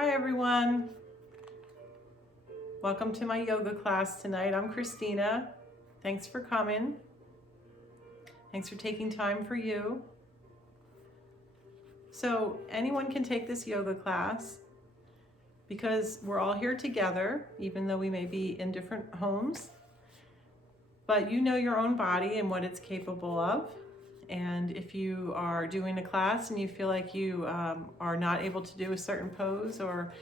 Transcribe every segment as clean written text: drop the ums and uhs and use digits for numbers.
Hi everyone. Welcome to my yoga class tonight. I'm Christina. Thanks for coming. Thanks for taking time for you. So anyone can take this yoga class because we're all here together, even though we may be in different homes. But you know your own body and what it's capable of. And if you are doing a class and you feel like you are not able to do a certain pose or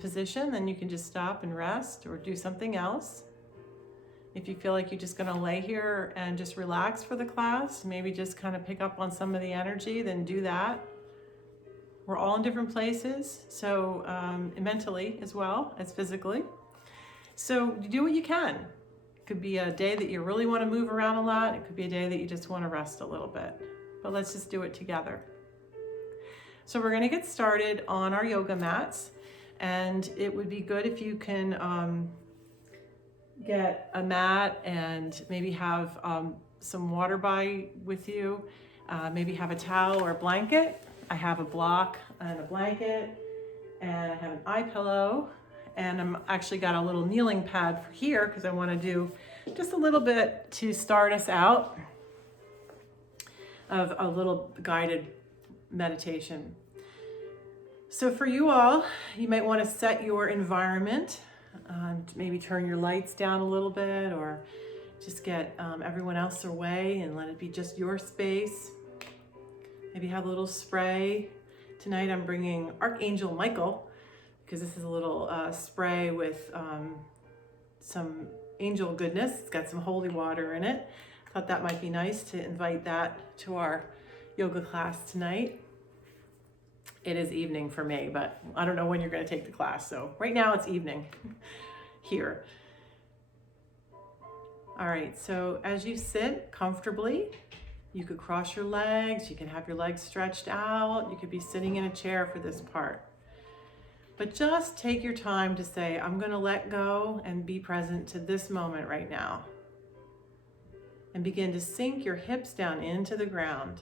position, then you can just stop and rest or do something else. If you feel like you're just going to lay here and just relax for the class, maybe just kind of pick up on some of the energy, then do that. We're all in different places, so mentally as well as physically. So do what you can. It could be a day that you really want to move around a lot. It could be a day that you just want to rest a little bit. But let's just do it together. So we're going to get started on our yoga mats. And it would be good if you can get a mat and maybe have some water by with you. Maybe have a towel or a blanket. I have a block and a blanket. And I have an eye pillow. And I'm actually got a little kneeling pad for here because I want to do just a little bit to start us out of a little guided meditation. So for you all, you might want to set your environment, maybe turn your lights down a little bit or just get everyone else away and let it be just your space. Maybe have a little spray. Tonight I'm bringing Archangel Michael, because this is a little spray with some angel goodness. It's got some holy water in it. Thought that might be nice to invite that to our yoga class tonight. It is evening for me, but I don't know when you're going to take the class. So right now it's evening here. All right, so as you sit comfortably, you could cross your legs. You can have your legs stretched out. You could be sitting in a chair for this part. But just take your time to say, I'm going to let go and be present to this moment right now. And begin to sink your hips down into the ground.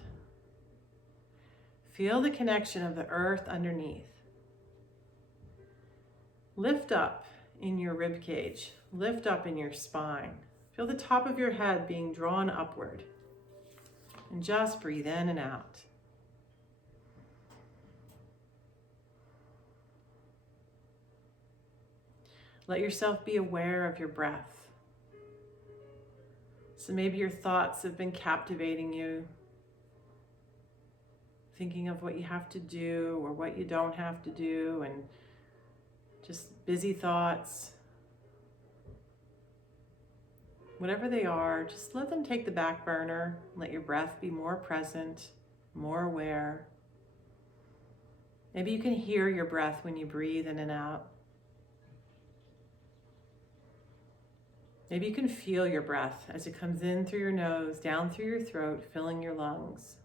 Feel the connection of the earth underneath. Lift up in your rib cage. Lift up in your spine. Feel the top of your head being drawn upward. And just breathe in and out. Let yourself be aware of your breath. So maybe your thoughts have been captivating you, thinking of what you have to do or what you don't have to do, and just busy thoughts. Whatever they are, just let them take the back burner. Let your breath be more present, more aware. Maybe you can hear your breath when you breathe in and out. Maybe you can feel your breath as it comes in through your nose, down through your throat, filling your lungs.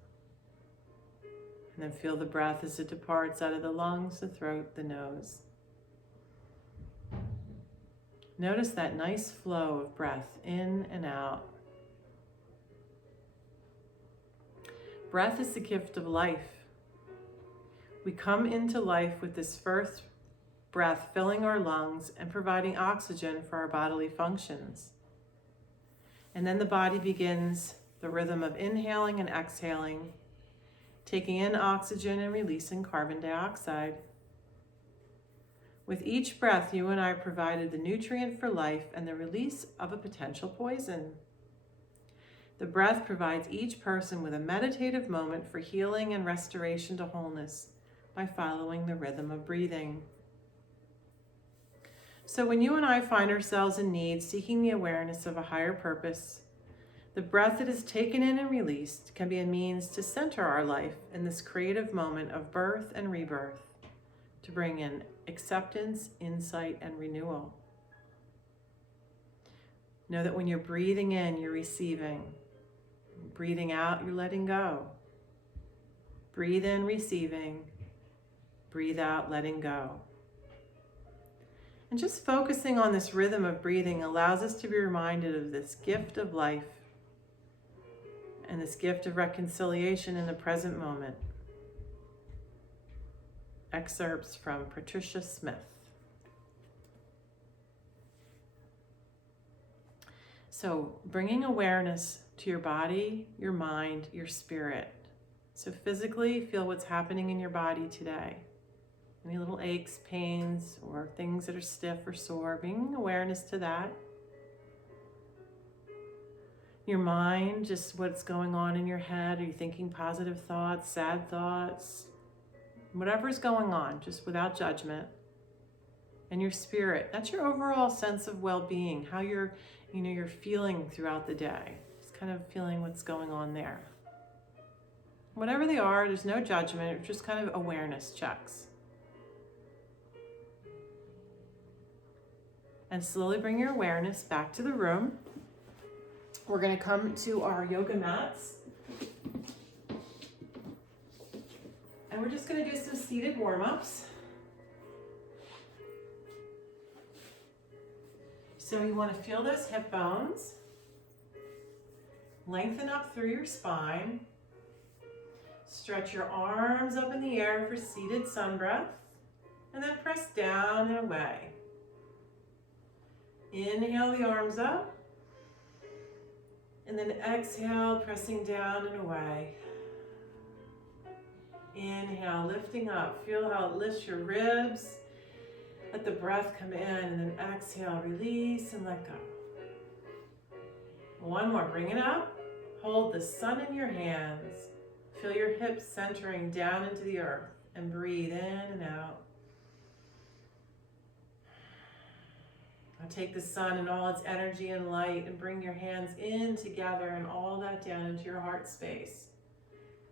And then feel the breath as it departs out of the lungs, the throat, the nose. Notice that nice flow of breath in and out. Breath is the gift of life. We come into life with this first breath filling our lungs and providing oxygen for our bodily functions. And then the body begins the rhythm of inhaling and exhaling, taking in oxygen and releasing carbon dioxide. With each breath, you and I provided the nutrient for life and the release of a potential poison. The breath provides each person with a meditative moment for healing and restoration to wholeness by following the rhythm of breathing. So when you and I find ourselves in need, seeking the awareness of a higher purpose, the breath that is taken in and released can be a means to center our life in this creative moment of birth and rebirth, to bring in acceptance, insight, and renewal. Know that when you're breathing in, you're receiving. Breathing out, you're letting go. Breathe in, receiving. Breathe out, letting go. And just focusing on this rhythm of breathing allows us to be reminded of this gift of life and this gift of reconciliation in the present moment. excerpts from Patricia Smith. So bringing awareness to your body, your mind, your spirit. So physically feel what's happening in your body today. Any little aches, pains, or things that are stiff or sore, bringing awareness to that. Your mind, just what's going on in your head. Are you thinking positive thoughts, sad thoughts? Whatever's going on, just without judgment. And your spirit, that's your overall sense of well-being, how you're feeling throughout the day. Just kind of feeling what's going on there. Whatever they are, there's no judgment, it's just kind of awareness checks. And slowly bring your awareness back to the room. We're going to come to our yoga mats. And we're just going to do some seated warm-ups. So you want to feel those hip bones. Lengthen up through your spine. Stretch your arms up in the air for seated sun breath. And then press down and away. Inhale the arms up. And then exhale, pressing down and away. Inhale, lifting up. Feel how it lifts your ribs. Let the breath come in, and then exhale, release, and let go. One more, bring it up. Hold the sun in your hands. Feel your hips centering down into the earth, and breathe in and out. Now take the sun and all its energy and light, and bring your hands in together and all that down into your heart space.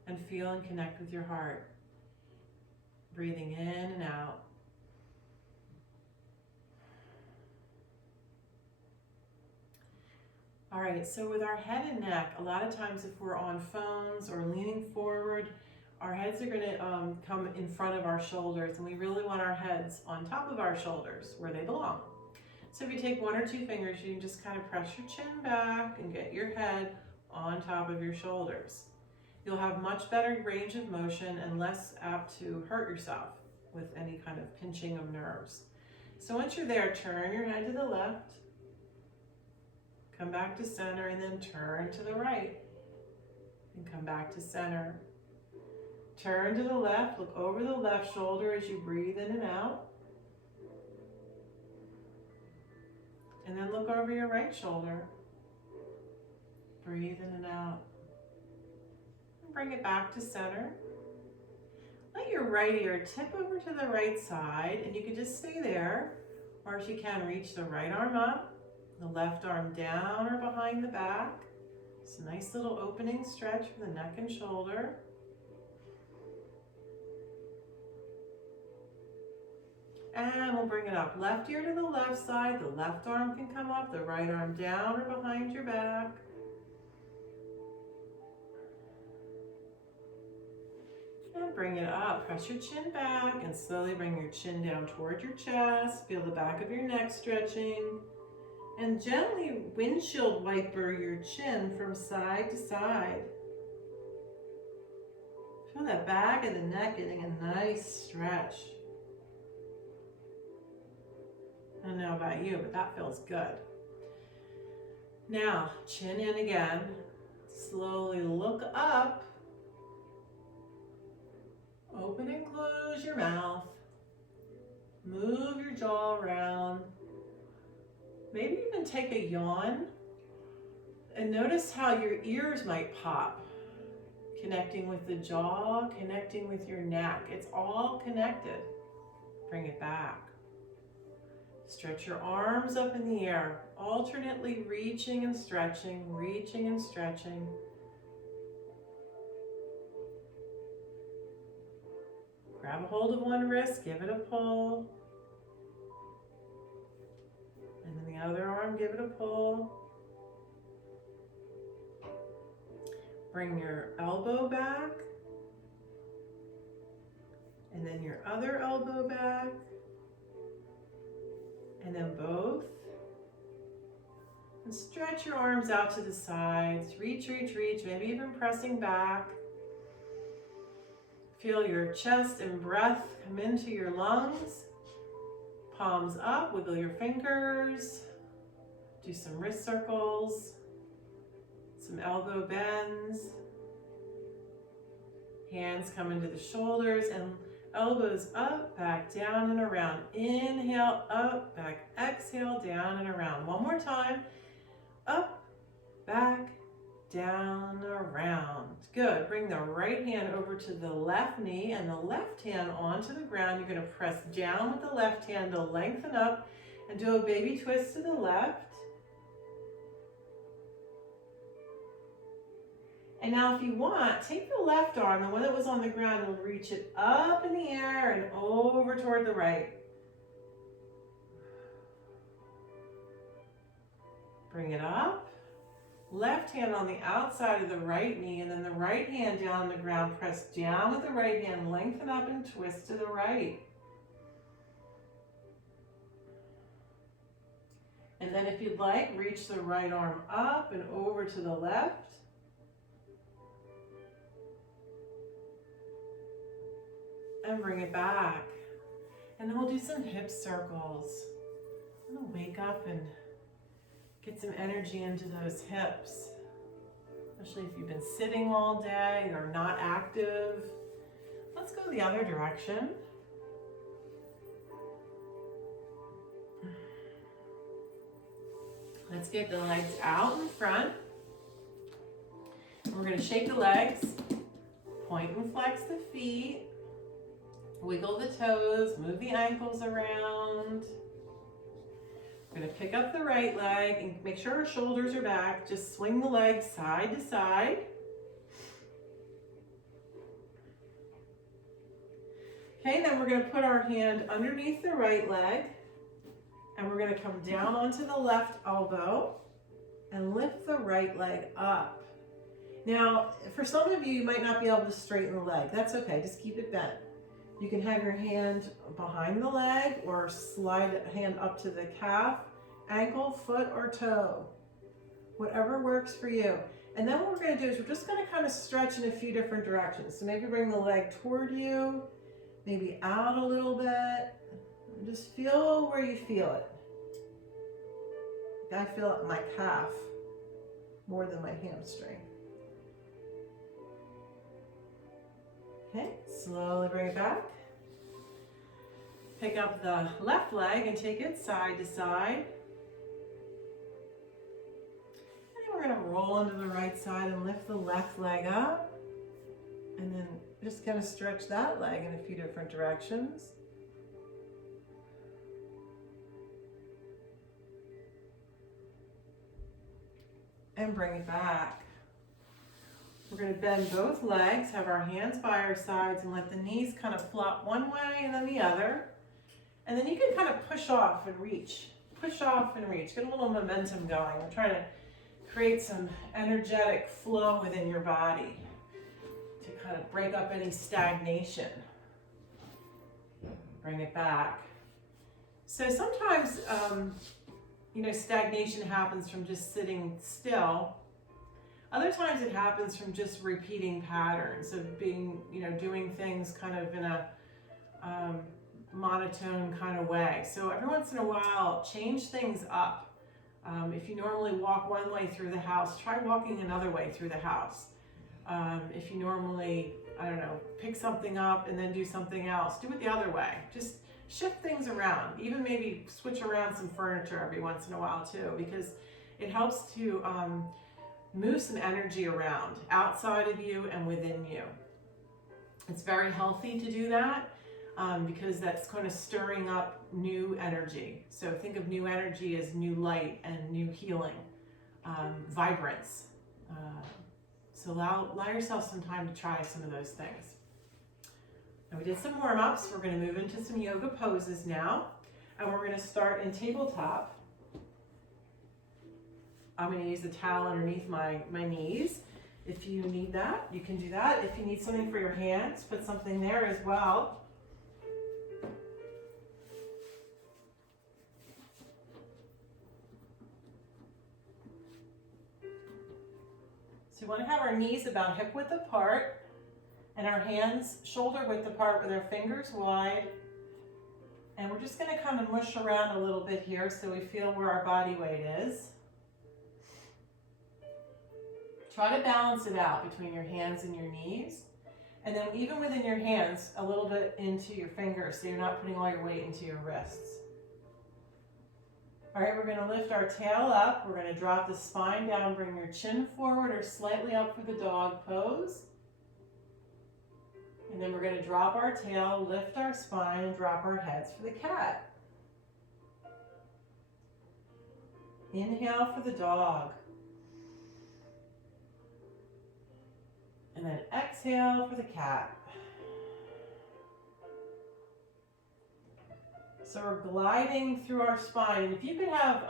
And feel and connect with your heart. Breathing in and out. All right, so with our head and neck, a lot of times if we're on phones or leaning forward, our heads are gonna come in front of our shoulders, and we really want our heads on top of our shoulders where they belong. So if you take one or two fingers, you can just kind of press your chin back and get your head on top of your shoulders. You'll have much better range of motion and less apt to hurt yourself with any kind of pinching of nerves. So once you're there, turn your head to the left, come back to center, and then turn to the right, and come back to center. Turn to the left, look over the left shoulder as you breathe in and out. And then look over your right shoulder. Breathe in and out. And bring it back to center. Let your right ear tip over to the right side, and you can just stay there. Or if you can, reach the right arm up, the left arm down or behind the back. It's a nice little opening stretch for the neck and shoulder. And we'll bring it up. Left ear to the left side. The left arm can come up, the right arm down or behind your back. And bring it up. Press your chin back and slowly bring your chin down toward your chest. Feel the back of your neck stretching. And gently windshield wiper your chin from side to side. Feel that back of the neck getting a nice stretch. I don't know about you, but that feels good. Now, chin in again. Slowly look up. Open and close your mouth. Move your jaw around. Maybe even take a yawn. And notice how your ears might pop. Connecting with the jaw, connecting with your neck. It's all connected. Bring it back. Stretch your arms up in the air, alternately reaching and stretching, reaching and stretching. Grab a hold of one wrist, give it a pull. And then the other arm, give it a pull. Bring your elbow back. And then your other elbow back. And then both. And stretch your arms out to the sides. Reach, reach, reach, maybe even pressing back. Feel your chest and breath come into your lungs. Palms up, wiggle your fingers. Do some wrist circles, some elbow bends. Hands come into the shoulders and elbows up, back, down, and around. Inhale, up, back, exhale, down, and around. One more time. Up, back, down, around. Good. Bring the right hand over to the left knee and the left hand onto the ground. You're going to press down with the left hand to lengthen up and do a baby twist to the left. And now if you want, take the left arm, the one that was on the ground, and reach it up in the air and over toward the right. Bring it up. Left hand on the outside of the right knee, and then the right hand down on the ground. Press down with the right hand, lengthen up and twist to the right. And then if you'd like, reach the right arm up and over to the left. And bring it back. And then we'll do some hip circles. I'm gonna wake up and get some energy into those hips, especially if you've been sitting all day or not active. Let's go the other direction. Let's get the legs out in front. We're gonna shake the legs, point and flex the feet, wiggle the toes, move the ankles around. We're going to pick up the right leg and make sure our shoulders are back. Just swing the leg side to side. Okay, then we're going to put our hand underneath the right leg and we're going to come down onto the left elbow and lift the right leg up. Now, for some of you, you might not be able to straighten the leg. That's okay, just keep it bent. You can have your hand behind the leg or slide a hand up to the calf, ankle, foot, or toe. Whatever works for you. And then what we're going to do is we're just going to kind of stretch in a few different directions. So maybe bring the leg toward you, maybe out a little bit. And just feel where you feel it. I feel it in my calf more than my hamstring. Okay, slowly bring it back. Pick up the left leg and take it side to side. And then we're going to roll into the right side and lift the left leg up. And then just kind of stretch that leg in a few different directions. And bring it back. We're going to bend both legs, have our hands by our sides, and let the knees kind of flop one way and then the other. And then you can kind of push off and reach. Push off and reach. Get a little momentum going. We're trying to create some energetic flow within your body to kind of break up any stagnation. Bring it back. So sometimes, stagnation happens from just sitting still. Other times it happens from just repeating patterns of being, doing things kind of in a monotone kind of way. So every once in a while, change things up. If you normally walk one way through the house, try walking another way through the house. If you normally, pick something up and then do something else, do it the other way. Just shift things around. Even maybe switch around some furniture every once in a while too, because it helps to move some energy around outside of you and within you. It's very healthy to do that because that's kind of stirring up new energy. So think of new energy as new light and new healing, vibrance. So allow yourself some time to try some of those things. Now we did some warm-ups. We're going to move into some yoga poses now. And we're going to start in tabletop. I'm going to use a towel underneath my knees. If you need that, you can do that. If you need something for your hands, put something there as well. So we want to have our knees about hip width apart. And our hands shoulder width apart with our fingers wide. And we're just going to kind of mush around a little bit here so we feel where our body weight is. Try to balance it out between your hands and your knees. And then even within your hands, a little bit into your fingers so you're not putting all your weight into your wrists. All right, we're going to lift our tail up. We're going to drop the spine down, bring your chin forward or slightly up for the dog pose. And then we're going to drop our tail, lift our spine, and drop our heads for the cat. Inhale for the dog. And then exhale for the cat. So we're gliding through our spine. And if you could have,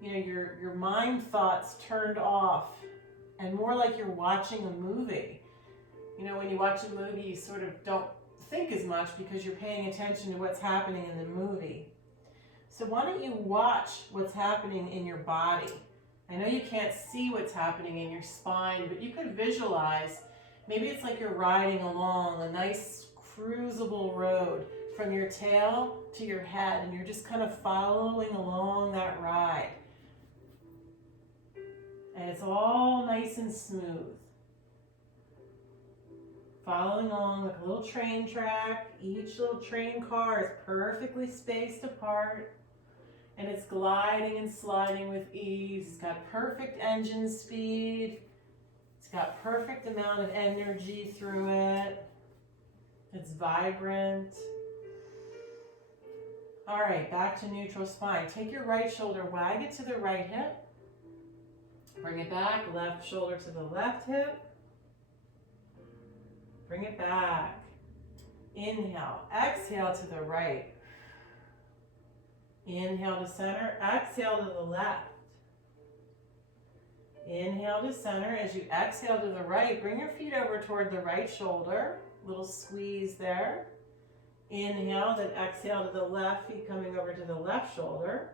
your mind thoughts turned off and more like you're watching a movie. You know, when you watch a movie, you sort of don't think as much because you're paying attention to what's happening in the movie. So why don't you watch what's happening in your body? I know you can't see what's happening in your spine, but you could visualize. Maybe it's like you're riding along a nice cruisable road from your tail to your head, and you're just kind of following along that ride. And it's all nice and smooth. Following along like a little train track. Each little train car is perfectly spaced apart. And it's gliding and sliding with ease. It's got perfect engine speed. It's got perfect amount of energy through it. It's vibrant. All right, back to neutral spine. Take your right shoulder, wag it to the right hip. Bring it back, left shoulder to the left hip. Bring it back. Inhale, exhale to the right. Inhale to center, exhale to the left. Inhale to center. As you exhale to the right, bring your feet over toward the right shoulder. Little squeeze there. Inhale, then exhale to the left, feet coming over to the left shoulder.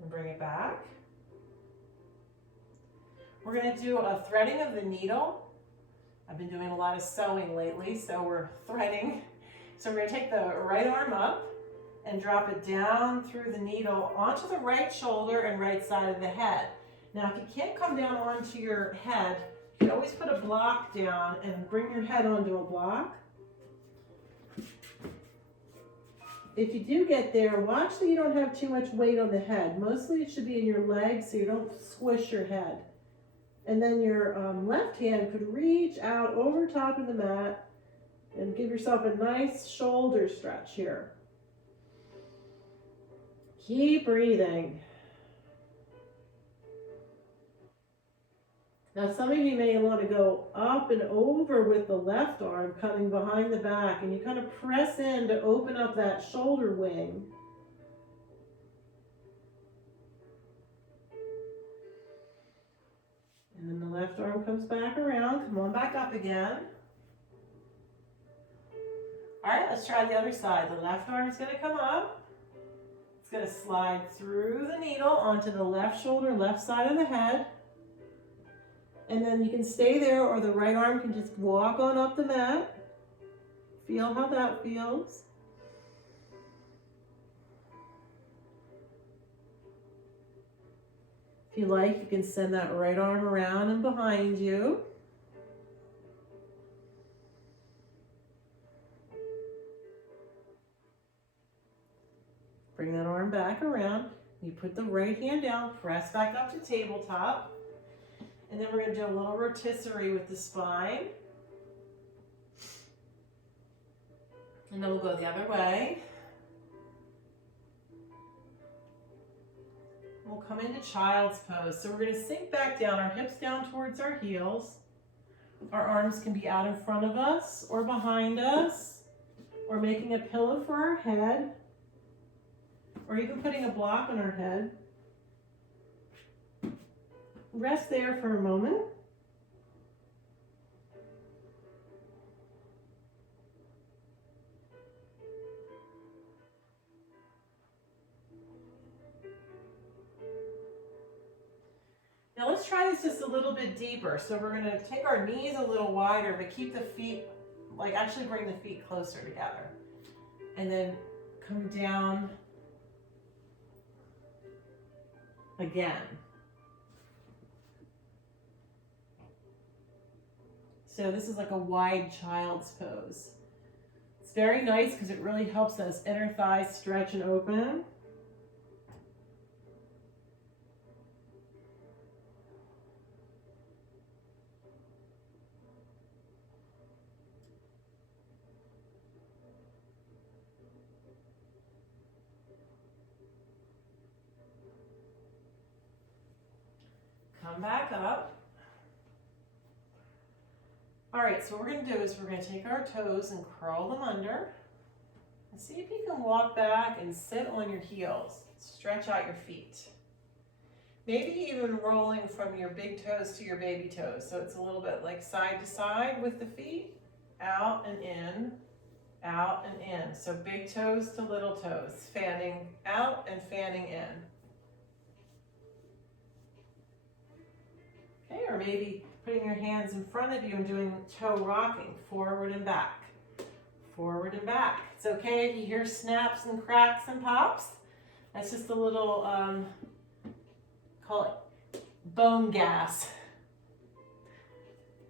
And bring it back. We're going to do a threading of the needle. I've been doing a lot of sewing lately, so we're threading. So we're going to take the right arm up and drop it down through the needle onto the right shoulder and right side of the head. Now, if you can't come down onto your head, you can always put a block down and bring your head onto a block. If you do get there, watch that you don't have too much weight on the head. Mostly it should be in your legs so you don't squish your head. And then your left hand could reach out over top of the mat and give yourself a nice shoulder stretch here. Keep breathing. Now some of you may want to go up and over with the left arm coming behind the back, and you kind of press in to open up that shoulder wing. And then the left arm comes back around. Come on back up again. All right, let's try the other side. The left arm is going to come up. It's going to slide through the needle onto the left shoulder, left side of the head. And then you can stay there, or the right arm can just walk on up the mat. Feel how that feels. If you like, you can send that right arm around and behind you. Bring that arm back around. You put the right hand down, press back up to tabletop. And then we're going to do a little rotisserie with the spine. And then we'll go the other way. We'll come into child's pose. So we're going to sink back down, our hips down towards our heels. Our arms can be out in front of us or behind us, or making a pillow for our head, or even putting a block on our head. Rest there for a moment. Now let's try a little bit deeper. So we're going to take our knees a little wider, but keep the feet, like actually bring the feet closer together. And then come down again. So this is like a wide child's pose. It's very nice because it really helps those inner thighs stretch and open. Come back up. All right, so what we're going to do is we're going to take our toes and curl them under. And see if you can walk back and sit on your heels. Stretch out your feet. Maybe even rolling from your big toes to your baby toes. So it's a little bit like side to side with the feet. Out and in, out and in. So big toes to little toes. Fanning out and fanning in. Okay, or maybe putting your hands in front of you and doing toe rocking, forward and back, forward and back. It's okay if you hear snaps and cracks and pops. That's just a little, call it bone gas.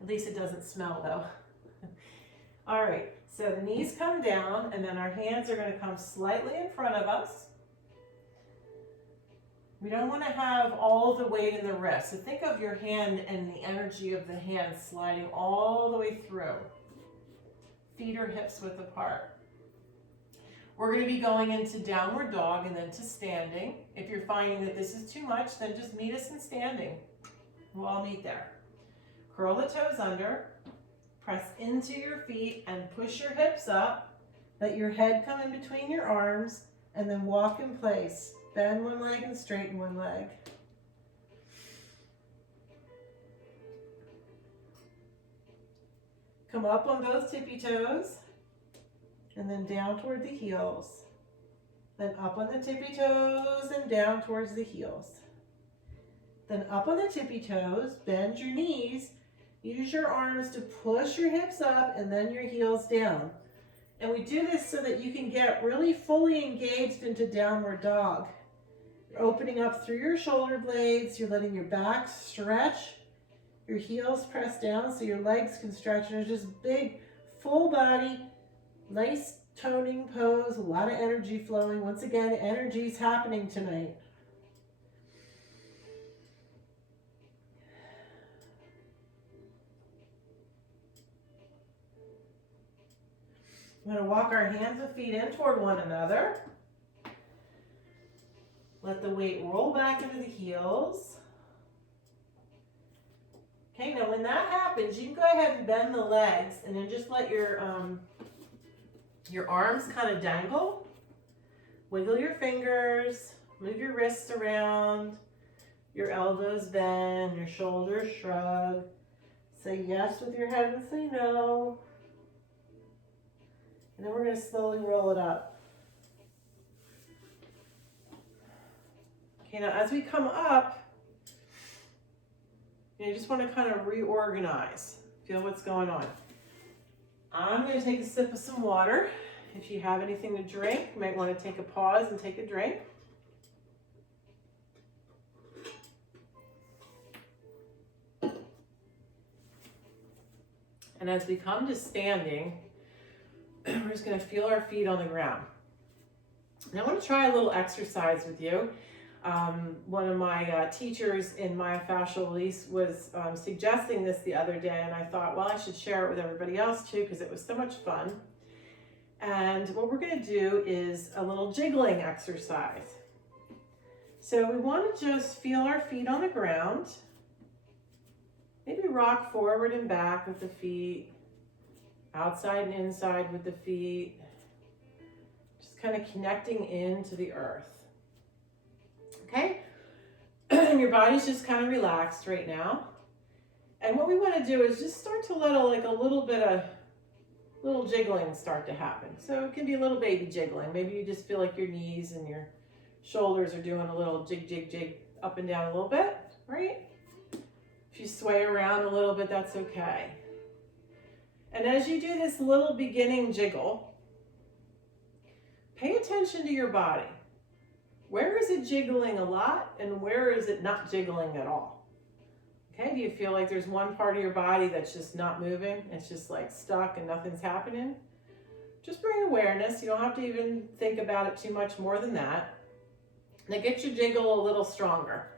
At least it doesn't smell though. All right, so the knees come down and then our hands are going to come slightly in front of us. We don't want to have all the weight in the wrist. So think of your hand and the energy of the hand sliding all the way through. Feet or hips width apart. We're going to be going into downward dog and then to standing. If you're finding that this is too much, then just meet us in standing. We'll all meet there. Curl the toes under, press into your feet and push your hips up. Let your head come in between your arms and then walk in place. Bend one leg and straighten one leg. Come up on both tippy toes and then down toward the heels. Then up on the tippy toes and down towards the heels. Then up on the tippy toes, bend your knees, use your arms to push your hips up and then your heels down. And we do this so that you can get really fully engaged into downward dog. You're opening up through your shoulder blades, you're letting your back stretch, your heels press down so your legs can stretch. And there's just big, full body, nice toning pose, a lot of energy flowing. Once again, energy is happening tonight. I'm going to walk our hands and feet in toward one another. Let the weight roll back into the heels. Okay, now when that happens, you can go ahead and bend the legs and then just let your arms kind of dangle. Wiggle your fingers, move your wrists around, your elbows bend, your shoulders shrug. Say yes with your head and say no. And then we're going to slowly roll it up. Okay, now as we come up, you just want to kind of reorganize. Feel what's going on. I'm going to take a sip of some water. If you have anything to drink, you might want to take a pause and take a drink. And as we come to standing, we're just going to feel our feet on the ground. And I want to try a little exercise with you. One of my teachers in myofascial release was suggesting this the other day, and I thought, well, I should share it with everybody else too because it was so much fun. And what we're going to do is a little jiggling exercise. So we want to just feel our feet on the ground. Maybe rock forward and back with the feet, outside and inside with the feet. Just kind of connecting into the earth. Okay? And your body's just kind of relaxed right now. And what we want to do is just start to let a little bit of little jiggling start to happen. So it can be a little baby jiggling. Maybe you just feel like your knees and your shoulders are doing a little jig, jig, jig up and down a little bit, right? If you sway around a little bit, that's okay. And as you do this little beginning jiggle, pay attention to your body. Where is it jiggling a lot and where is it not jiggling at all? Okay, do you feel like there's one part of your body that's just not moving? It's just like stuck and nothing's happening? Just bring awareness. You don't have to even think about it too much more than that. Now get your jiggle a little stronger.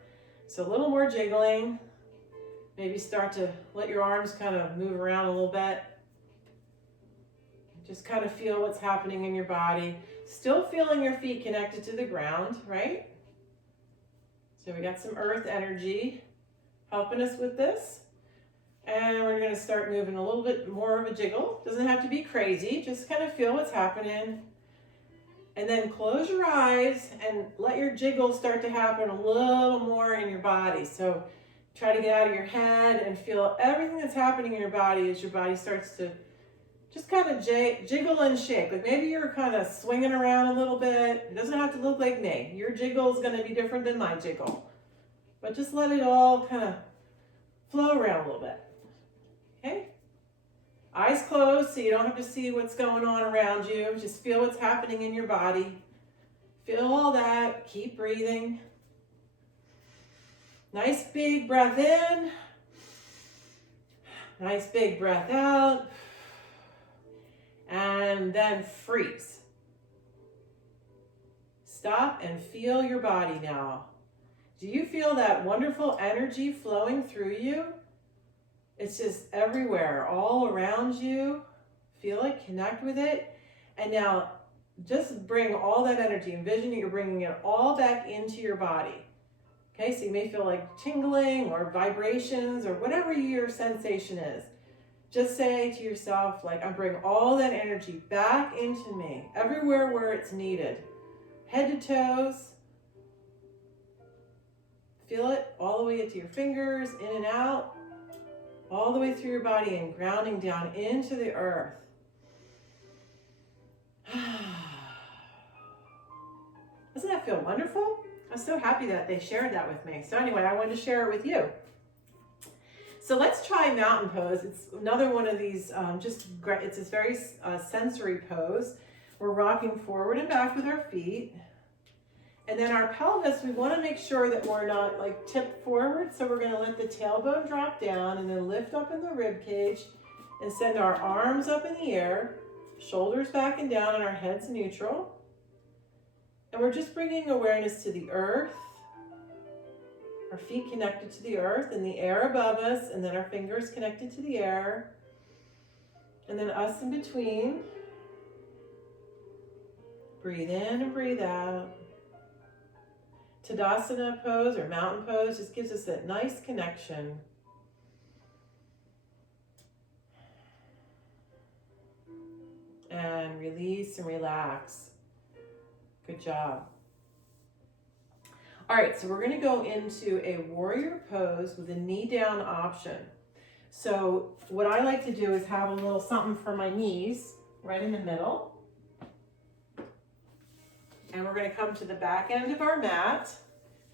So a little more jiggling. Maybe start to let your arms kind of move around a little bit. Just kind of feel what's happening in your body. Still feeling your feet connected to the ground, right? So we got some earth energy helping us with this. And we're going to start moving a little bit more of a jiggle. Doesn't have to be crazy. Just kind of feel what's happening. And then close your eyes and let your jiggle start to happen a little more in your body. So try to get out of your head and feel everything that's happening in your body as your body starts to just kind of jiggle and shake. Like maybe you're kind of swinging around a little bit. It doesn't have to look like me. Your jiggle is going to be different than my jiggle. But just let it all kind of flow around a little bit. Okay? Eyes closed so you don't have to see what's going on around you. Just feel what's happening in your body. Feel all that. Keep breathing. Nice big breath in. Nice big breath out. And then freeze. Stop and feel your body now. Do you feel that wonderful energy flowing through you? It's just everywhere, all around you. Feel it, connect with it. And now just bring all that energy. Envision that you're bringing it all back into your body. Okay, so you may feel like tingling or vibrations or whatever your sensation is. Just say to yourself, like, I bring all that energy back into me, everywhere where it's needed. Head to toes. Feel it all the way into your fingers, in and out, all the way through your body and grounding down into the earth. Doesn't that feel wonderful? I'm so happy that they shared that with me. So anyway, I wanted to share it with you. So let's try mountain pose. It's another one of these, it's this very sensory pose. We're rocking forward and back with our feet. And then our pelvis, we want to make sure that we're not like tipped forward. So we're going to let the tailbone drop down and then lift up in the rib cage and send our arms up in the air, shoulders back and down and our heads neutral. And we're just bringing awareness to the earth. Our feet connected to the earth and the air above us, and then our fingers connected to the air, and then us in between. Breathe in and breathe out. Tadasana pose or mountain pose just gives us that nice connection. And release and relax. Good job. All right, so we're going to go into a warrior pose with a knee down option. So what I like to do is have a little something for my knees right in the middle. And we're going to come to the back end of our mat,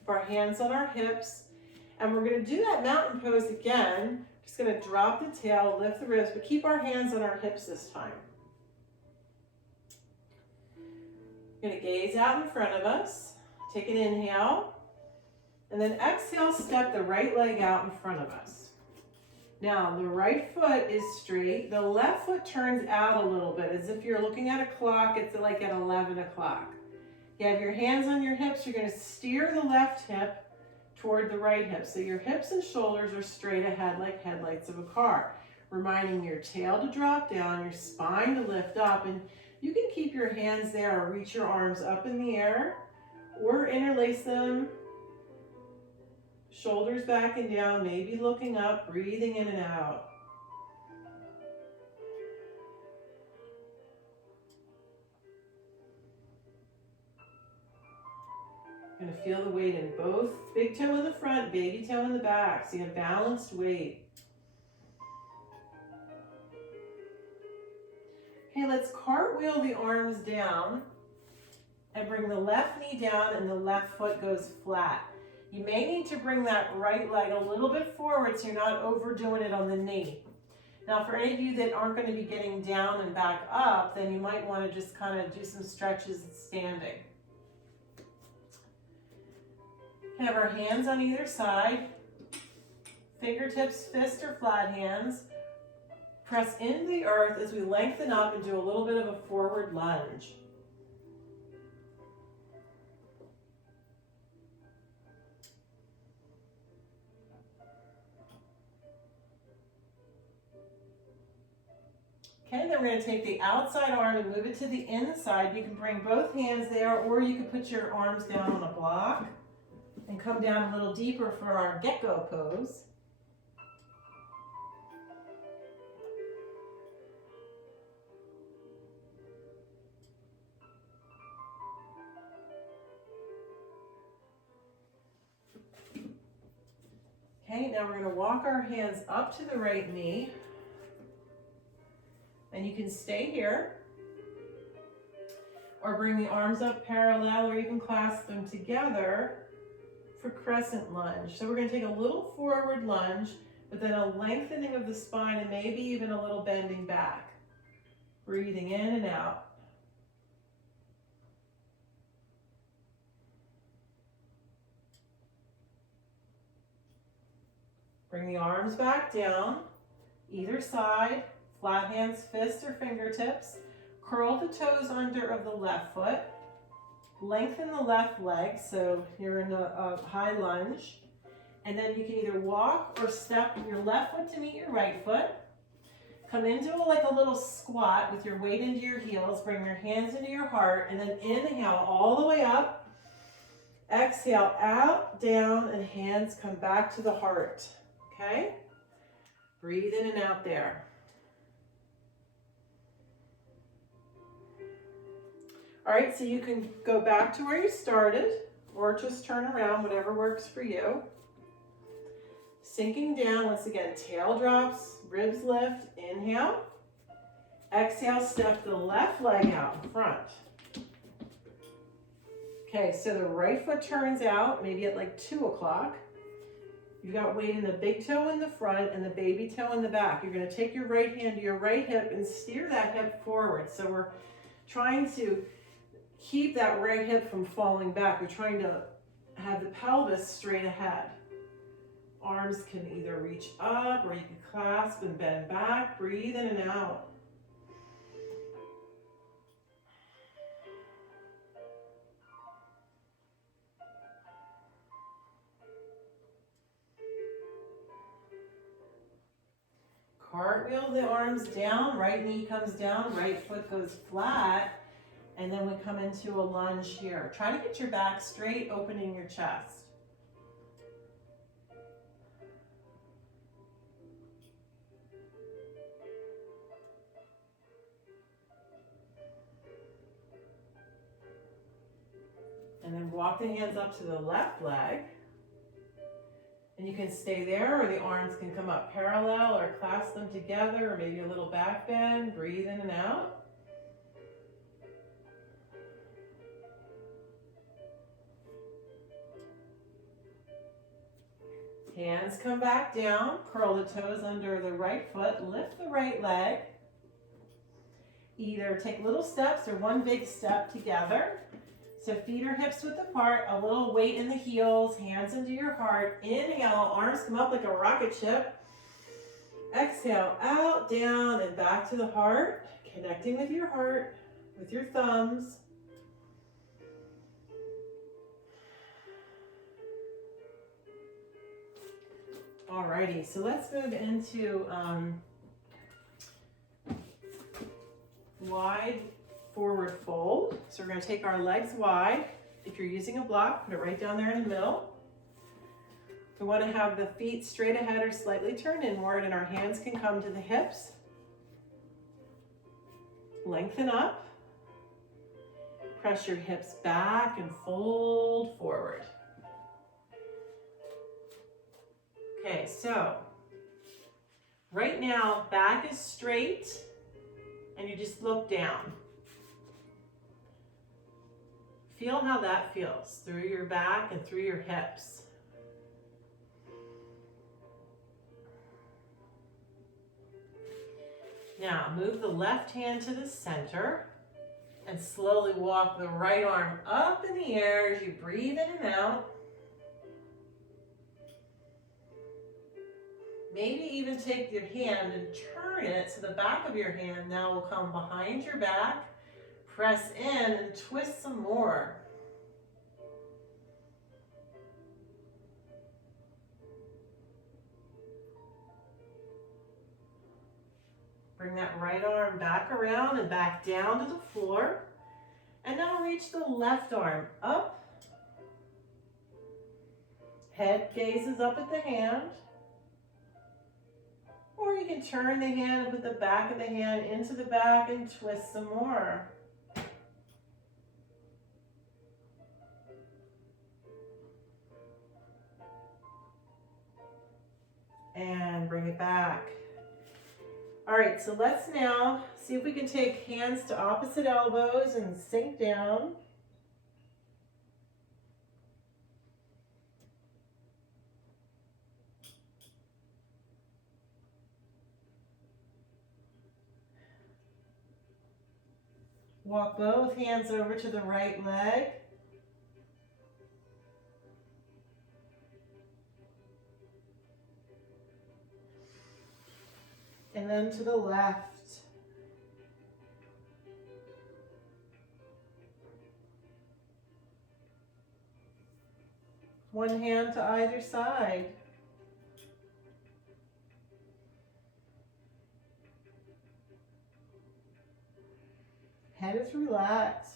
put our hands on our hips, and we're going to do that mountain pose again. Just going to drop the tail, lift the ribs, but keep our hands on our hips this time. We're going to gaze out in front of us. Take an inhale, and then exhale, step the right leg out in front of us. Now, the right foot is straight. The left foot turns out a little bit, as if you're looking at a clock. It's like at 11 o'clock. You have your hands on your hips. You're going to steer the left hip toward the right hip. So your hips and shoulders are straight ahead like headlights of a car, reminding your tail to drop down, your spine to lift up, and you can keep your hands there or reach your arms up in the air or interlace them. Shoulders back and down, maybe looking up, breathing in and out. You're going to feel the weight in both, big toe in the front, baby toe in the back, so you have balanced weight. Okay, let's cartwheel the arms down and bring the left knee down and the left foot goes flat. You may need to bring that right leg a little bit forward so you're not overdoing it on the knee. Now, for any of you that aren't going to be getting down and back up, then you might want to just kind of do some stretches standing. We have our hands on either side, fingertips, fist or flat hands. Press into the earth as we lengthen up and do a little bit of a forward lunge. Okay, then we're going to take the outside arm and move it to the inside. You can bring both hands there, or you can put your arms down on a block and come down a little deeper for our gecko pose. Okay, now we're going to walk our hands up to the right knee. And you can stay here, or bring the arms up parallel, or you can clasp them together for Crescent Lunge. So we're going to take a little forward lunge, but then a lengthening of the spine and maybe even a little bending back. Breathing in and out. Bring the arms back down, either side. Flat hands, fists or fingertips. Curl the toes under of the left foot. Lengthen the left leg, so you're in a high lunge. And then you can either walk or step your left foot to meet your right foot. Come into like a little squat with your weight into your heels. Bring your hands into your heart, and then inhale all the way up. Exhale out, down, and hands come back to the heart. Okay? Breathe in and out there. All right, so you can go back to where you started or just turn around, whatever works for you. Sinking down, once again, tail drops, ribs lift, inhale. Exhale, step the left leg out in front. Okay, so the right foot turns out, maybe at like 2 o'clock. You've got weight in the big toe in the front and the baby toe in the back. You're gonna take your right hand to your right hip and steer that hip forward. So we're trying to keep that right hip from falling back. We're trying to have the pelvis straight ahead. Arms can either reach up or you can clasp and bend back. Breathe in and out. Cartwheel the arms down, right knee comes down, right foot goes flat. And then we come into a lunge here. Try to get your back straight, opening your chest. And then walk the hands up to the left leg. And you can stay there, or the arms can come up parallel, or clasp them together, or maybe a little back bend. Breathe in and out. Hands come back down, curl the toes under the right foot, lift the right leg. Either take little steps or one big step together. So feet or hips width apart, a little weight in the heels, hands into your heart. Inhale, arms come up like a rocket ship. Exhale, out, down, and back to the heart. Connecting with your heart, with your thumbs. Alrighty, so let's move into wide forward fold. So we're going to take our legs wide. If you're using a block, put it right down there in the middle. We want to have the feet straight ahead or slightly turned inward, and our hands can come to the hips. Lengthen up. Press your hips back and fold forward. Okay, so right now, back is straight, and you just look down. Feel how that feels through your back and through your hips. Now move the left hand to the center and slowly walk the right arm up in the air as you breathe in and out. Maybe even take your hand and turn it so the back of your hand now will come behind your back. Press in and twist some more. Bring that right arm back around and back down to the floor. And now reach the left arm up. Head gazes up at the hand. Or you can turn the hand and put the back of the hand into the back and twist some more. And bring it back. All right, so let's now see if we can take hands to opposite elbows and sink down. Walk both hands over to the right leg. And then to the left. One hand to either side. Head is relaxed.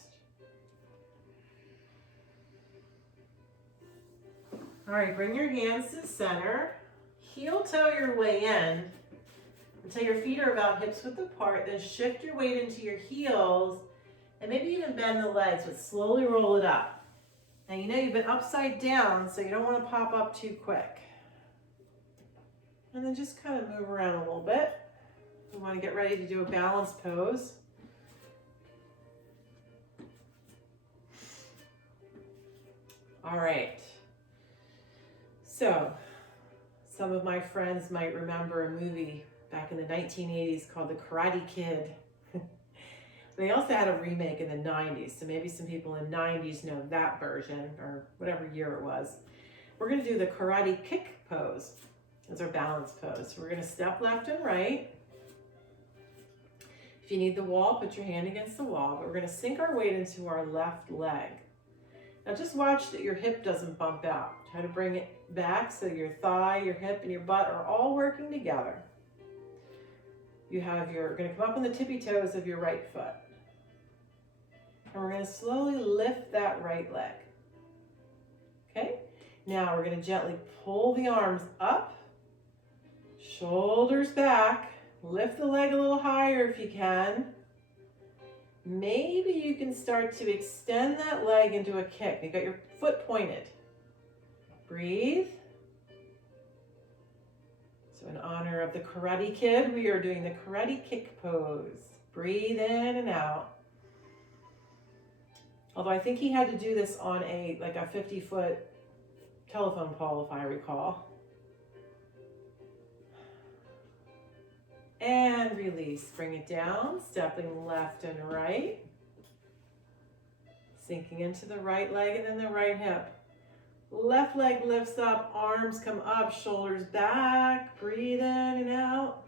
All right, bring your hands to the center. Heel toe your way in until your feet are about hips width apart. Then shift your weight into your heels and maybe even bend the legs, but slowly roll it up. Now you know you've been upside down, so you don't want to pop up too quick. And then just kind of move around a little bit. We want to get ready to do a balance pose. All right. So, some of my friends might remember a movie back in the 1980s called The Karate Kid. They also had a remake in the 90s, so maybe some people in the 90s know that version, or whatever year it was. We're going to do the karate kick pose as our balance pose. So we're going to step left and right. If you need the wall, put your hand against the wall, but we're going to sink our weight into our left leg. Now just watch that your hip doesn't bump out. Try to bring it back so your thigh, your hip, and your butt are all working together. You're going to come up on the tippy toes of your right foot. And we're going to slowly lift that right leg. Okay? Now we're going to gently pull the arms up, shoulders back, lift the leg a little higher if you can. Maybe you can start to extend that leg into a kick. You've got your foot pointed. Breathe. So in honor of the Karate Kid, we are doing the karate kick pose. Breathe in and out. Although I think he had to do this on a 50-foot telephone pole, if I recall. And release. Bring it down, stepping left and right. Sinking into the right leg and then the right hip. Left leg lifts up, arms come up, shoulders back. Breathe in and out.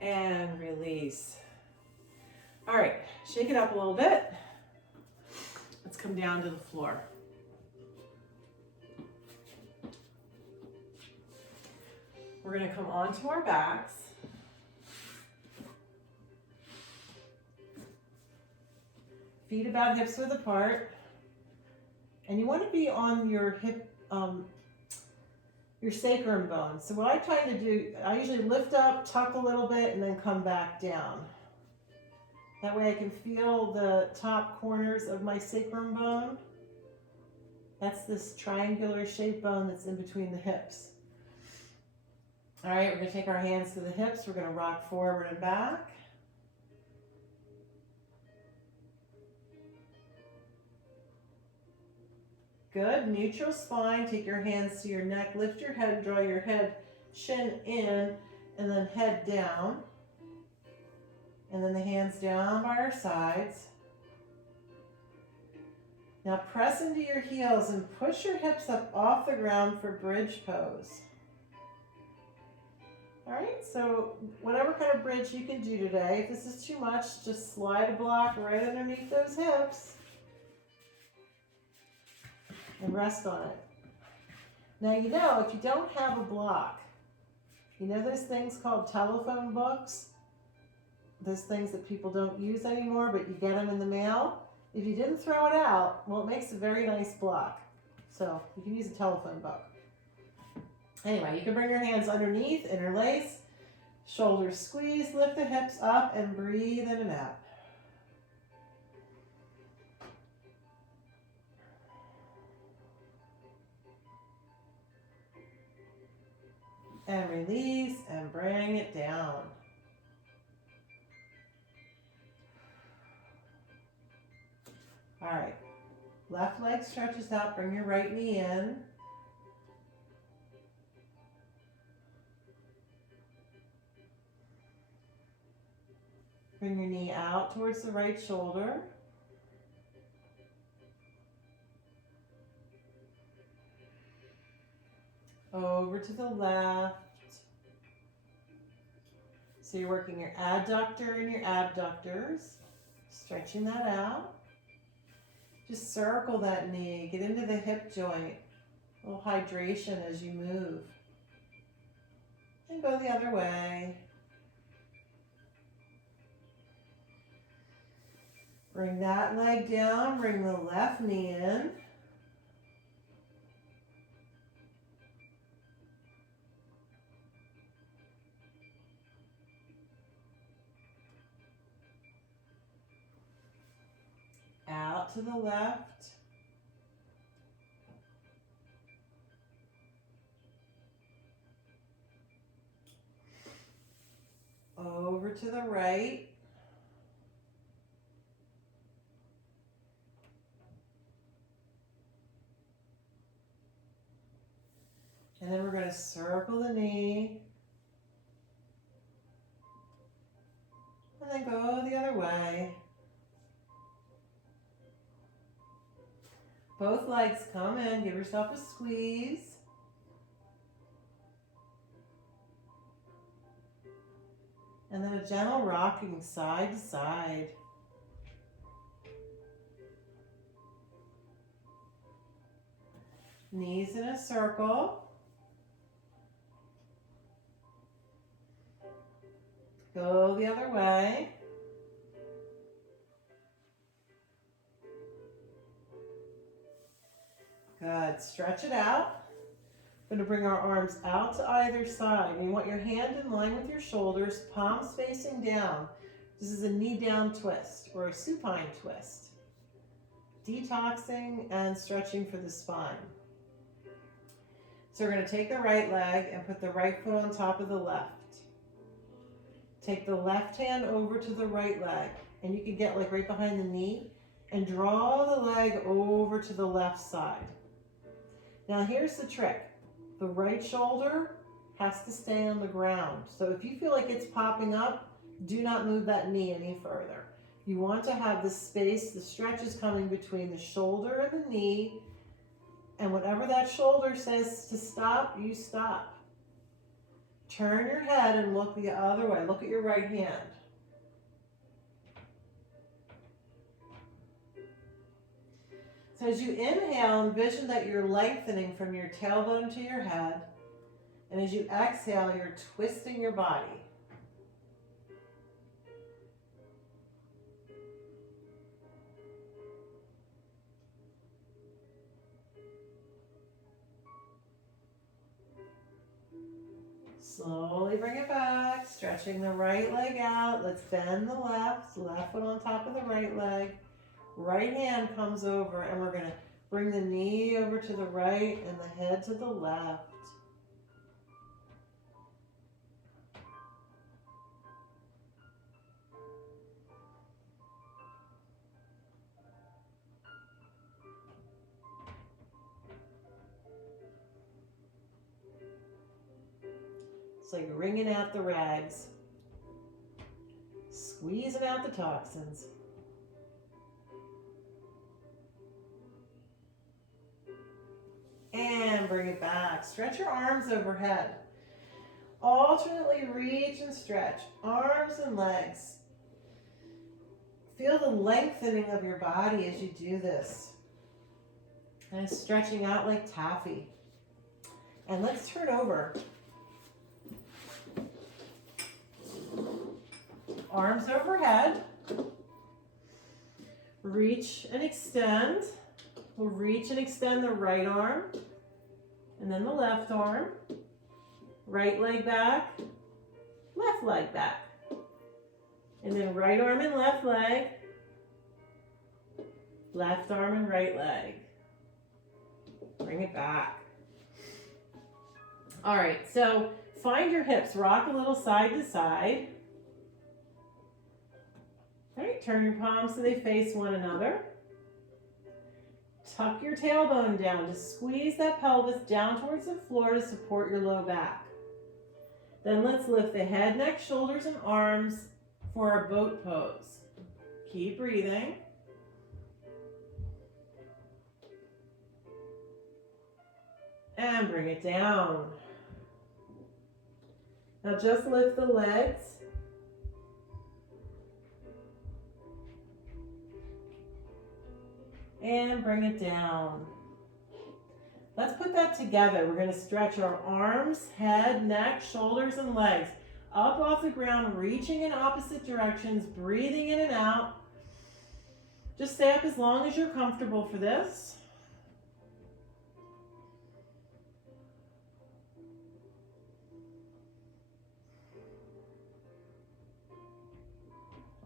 And release. All right, shake it up a little bit. Let's come down to the floor. We're going to come onto our backs. Feet about hips width apart. And you want to be on your hip, your sacrum bone. So what I try to do, I usually lift up, tuck a little bit, and then come back down. That way I can feel the top corners of my sacrum bone. That's this triangular shaped bone that's in between the hips. All right, we're going to take our hands to the hips. We're going to rock forward and back. Good. Neutral spine. Take your hands to your neck. Lift your head. Draw your head, chin in, and then head down. And then the hands down by our sides. Now press into your heels and push your hips up off the ground for bridge pose. All right, so whatever kind of bridge you can do today. If this is too much, just slide a block right underneath those hips and rest on it. Now, you know, if you don't have a block, you know those things called telephone books? Those things that people don't use anymore, but you get them in the mail? If you didn't throw it out, well, it makes a very nice block. So you can use a telephone book. Anyway, you can bring your hands underneath, interlace, shoulders squeeze, lift the hips up, and breathe in and out. And release and bring it down. All right, left leg stretches out, bring your right knee in. Bring your knee out towards the right shoulder. Over to the left. So you're working your adductor and your abductors, stretching that out. Just circle that knee, get into the hip joint. A little hydration as you move. And go the other way. Bring that leg down, bring the left knee in. Out to the left. Over to the right. And then we're going to circle the knee. And then go the other way. Both legs come in, give yourself a squeeze. And then a gentle rocking side to side. Knees in a circle. Go the other way. Good. Stretch it out. We're going to bring our arms out to either side. And you want your hand in line with your shoulders, palms facing down. This is a knee down twist or a supine twist. Detoxing and stretching for the spine. So we're going to take the right leg and put the right foot on top of the left. Take the left hand over to the right leg. And you can get like right behind the knee and draw the leg over to the left side. Now here's the trick. The right shoulder has to stay on the ground. So if you feel like it's popping up, do not move that knee any further. You want to have the space, the stretch is coming between the shoulder and the knee, and whatever that shoulder says to stop, you stop. Turn your head and look the other way. Look at your right hand. So as you inhale, envision that you're lengthening from your tailbone to your head. And as you exhale, you're twisting your body. Slowly bring it back, stretching the right leg out. Let's bend the left foot on top of the right leg. Right hand comes over and we're going to bring the knee over to the right and the head to the left. It's like wringing out the rags, squeezing out the toxins. And bring it back. Stretch your arms overhead. Alternately reach and stretch, arms and legs. Feel the lengthening of your body as you do this. And it's stretching out like taffy. And let's turn over. Arms overhead. Reach and extend. We'll reach and extend the right arm. And then the left arm. Right leg back. Left leg back. And then right arm and left leg. Left arm and right leg. Bring it back. All right, so find your hips. Rock a little side to side. All right, turn your palms so they face one another. Tuck your tailbone down to squeeze that pelvis down towards the floor to support your low back. Then let's lift the head, neck, shoulders, and arms for our boat pose. Keep breathing. And bring it down. Now just lift the legs. And bring it down. Let's put that together. We're going to stretch our arms, head, neck, shoulders, and legs up off the ground, reaching in opposite directions, breathing in and out. Just stay up as long as you're comfortable for this.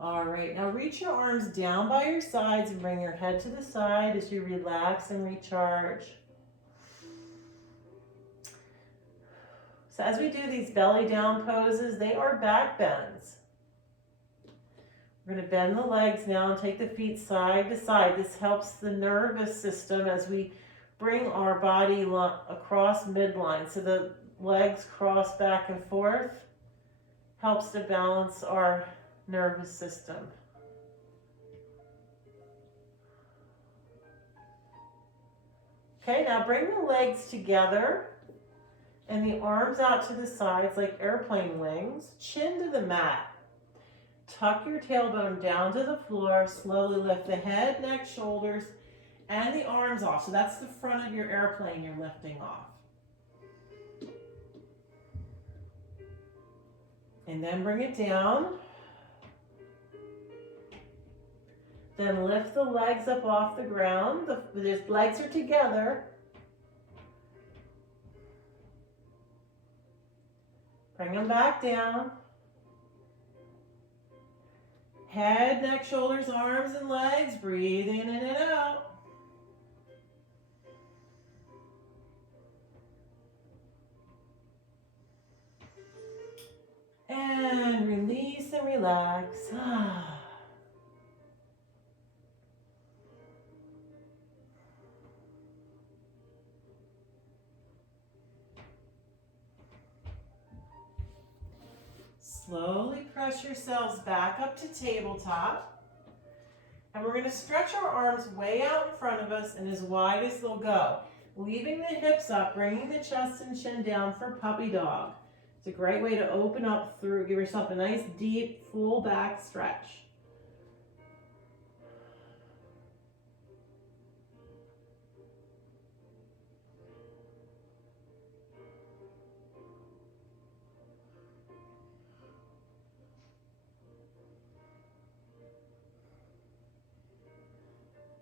All right, now reach your arms down by your sides and bring your head to the side as you relax and recharge. So as we do these belly down poses, they are back bends. We're going to bend the legs now and take the feet side to side. This helps the nervous system as we bring our body across midline. So the legs cross back and forth. Helps to balance our nervous system. Okay, now bring the legs together and the arms out to the sides like airplane wings, chin to the mat. Tuck your tailbone down to the floor, slowly lift the head, neck, shoulders, and the arms off. So that's the front of your airplane you're lifting off. And then bring it down. Then lift the legs up off the ground. The legs are together. Bring them back down. Head, neck, shoulders, arms, and legs. Breathe in and out. And release and relax. Slowly press yourselves back up to tabletop. And we're going to stretch our arms way out in front of us and as wide as they'll go. Leaving the hips up, bringing the chest and chin down for puppy dog. It's a great way to open up through, give yourself a nice deep full back stretch.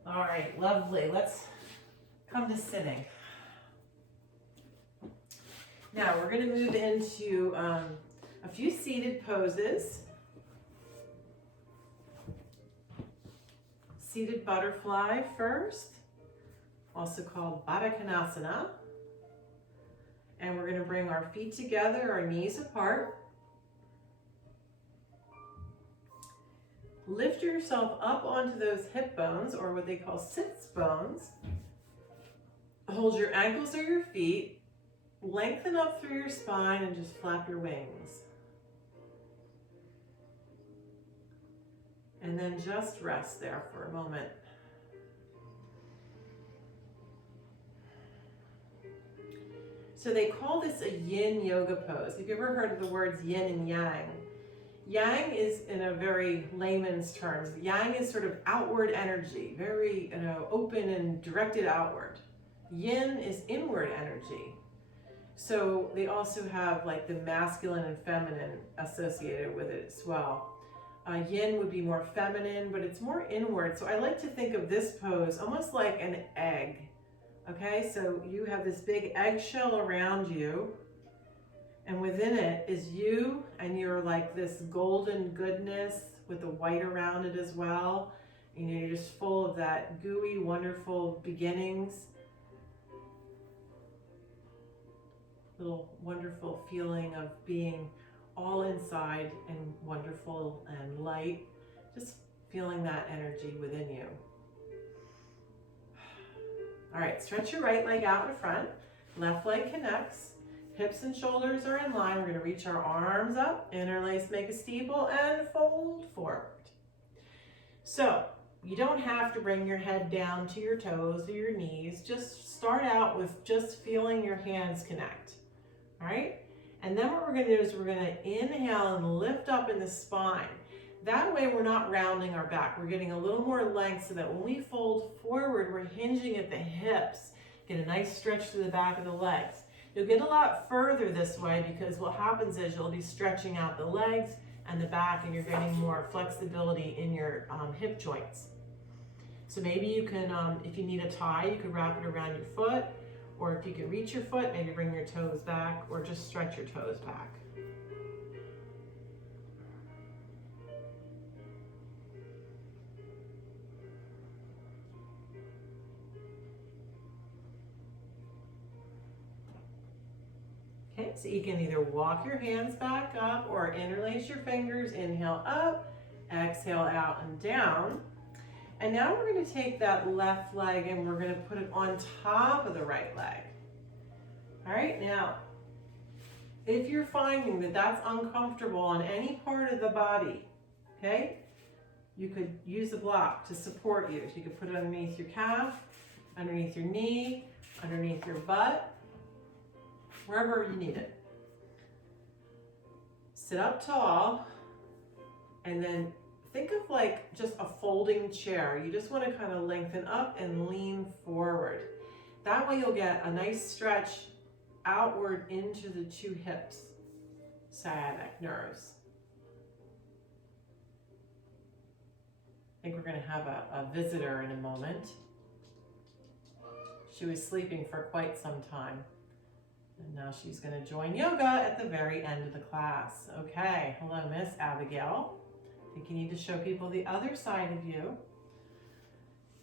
All right, lovely. Let's come to sitting. Now we're going to move into a few seated poses. Seated butterfly first, also called Baddha Konasana. And we're going to bring our feet together, our knees apart. Lift yourself up onto those hip bones, or what they call sits bones. Hold your ankles or your feet. lengthen up through your spine and just flap your wings. And then just rest there for a moment. So they call this a Yin Yoga Pose. Have you ever heard of the words yin and yang? Yang is, in a very layman's terms, yang is sort of outward energy, very open and directed outward. Yin is inward energy. So they also have like the masculine and feminine associated with it as well. Yin would be more feminine, but it's more inward. So I like to think of this pose almost like an egg. Okay, so you have this big eggshell around you, and within it is you, and you're like this golden goodness with the white around it as well. You're just full of that gooey, wonderful beginnings. Little wonderful feeling of being all inside and wonderful and light. Just feeling that energy within you. All right, stretch your right leg out in front. Left leg connects. Hips and shoulders are in line. We're going to reach our arms up, interlace, make a steeple, and fold forward. So you don't have to bring your head down to your toes or your knees. Just start out with just feeling your hands connect. All right? And then what we're going to do is we're going to inhale and lift up in the spine. That way we're not rounding our back. We're getting a little more length so that when we fold forward, we're hinging at the hips. Get a nice stretch through the back of the legs. You'll get a lot further this way because what happens is you'll be stretching out the legs and the back, and you're getting more flexibility in your hip joints. So maybe you can, if you need a tie, you could wrap it around your foot, or if you can reach your foot, maybe bring your toes back, or just stretch your toes back. Okay, so you can either walk your hands back up or interlace your fingers. Inhale up, exhale out and down. And now we're going to take that left leg and we're going to put it on top of the right leg. All right, now, if you're finding that that's uncomfortable on any part of the body, okay, you could use a block to support you. So you could put it underneath your calf, underneath your knee, underneath your butt, wherever you need it. Sit up tall, and then think of like just a folding chair. You just want to kind of lengthen up and lean forward. That way you'll get a nice stretch outward into the two hips, sciatic nerves. I think we're going to have a visitor in a moment. She was sleeping for quite some time, and now she's going to join yoga at the very end of the class. Okay, hello, Miss Abigail. I think you need to show people the other side of you.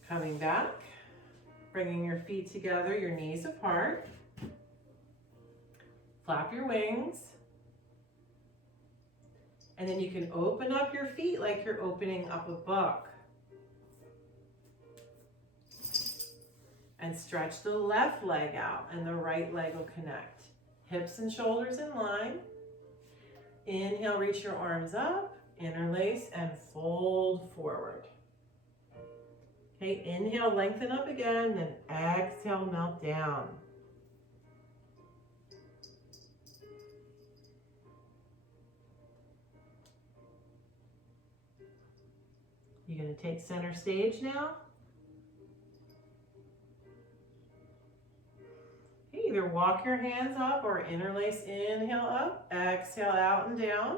Coming back, bringing your feet together, your knees apart. Flap your wings. And then you can open up your feet like you're opening up a book. And stretch the left leg out and the right leg will connect. Hips and shoulders in line. Inhale, reach your arms up. Interlace and fold forward. Okay, inhale, lengthen up again, then exhale, melt down. You're going to take center stage now. Okay, either walk your hands up or interlace, inhale up, exhale out and down.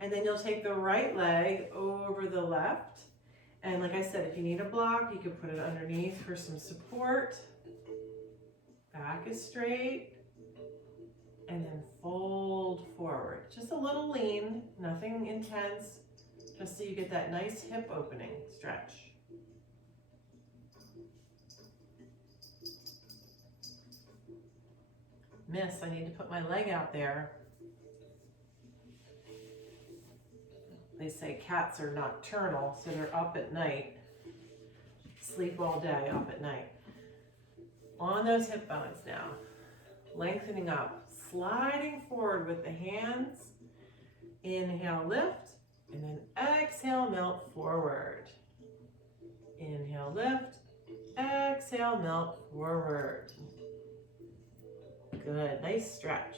And then you'll take the right leg over the left. And like I said, if you need a block, you can put it underneath for some support. Back is straight. And then fold forward. Just a little lean, nothing intense, just so you get that nice hip opening stretch. Miss, I need to put my leg out there. They say cats are nocturnal, so they're up at night. Sleep all day, up at night. On those hip bones now. lengthening up, sliding forward with the hands. Inhale, lift, and then exhale, melt forward. Inhale, lift, exhale, melt forward. Good, nice stretch.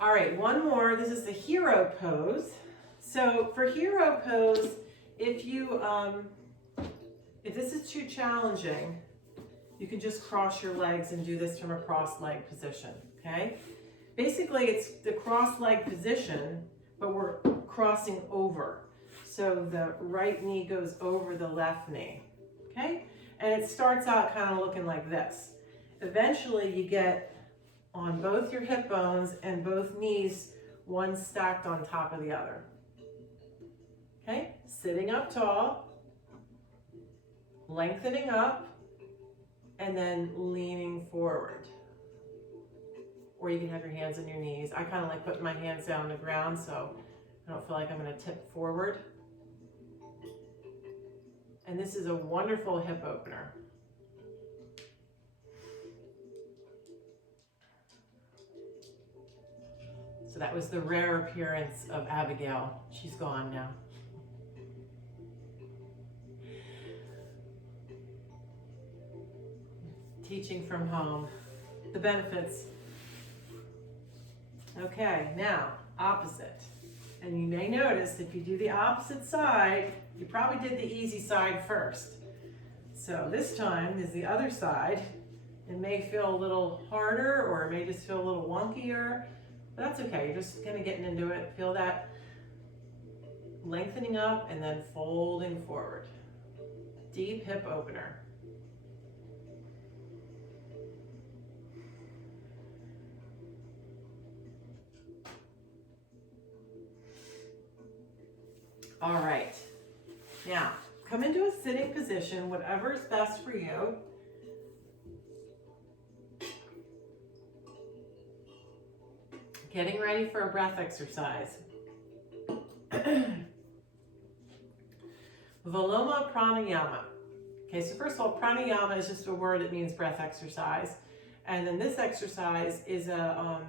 All right, one more. This is the hero pose. So for hero pose, if this is too challenging, you can just cross your legs and do this from a cross-leg position, okay? Basically, it's the cross-leg position, but we're crossing over. So the right knee goes over the left knee, okay? And it starts out kind of looking like this. Eventually, you get on both your hip bones and both knees, one stacked on top of the other. Okay, sitting up tall, lengthening up, and then leaning forward. Or you can have your hands on your knees. I kind of like putting my hands down on the ground so I don't feel like I'm going to tip forward. And this is a wonderful hip opener. So that was the rare appearance of Abigail. She's gone now. Teaching from home. The benefits. Okay, now opposite. And you may notice if you do the opposite side, you probably did the easy side first. So this time is the other side. It may feel a little harder or it may just feel a little wonkier. But that's okay, you're just kind of getting into it. Feel that lengthening up and then folding forward. Deep hip opener. All right, now come into a sitting position, whatever is best for you. Getting ready for a breath exercise. Viloma pranayama. Okay, so first of all, pranayama is just a word that means breath exercise. And then this exercise is a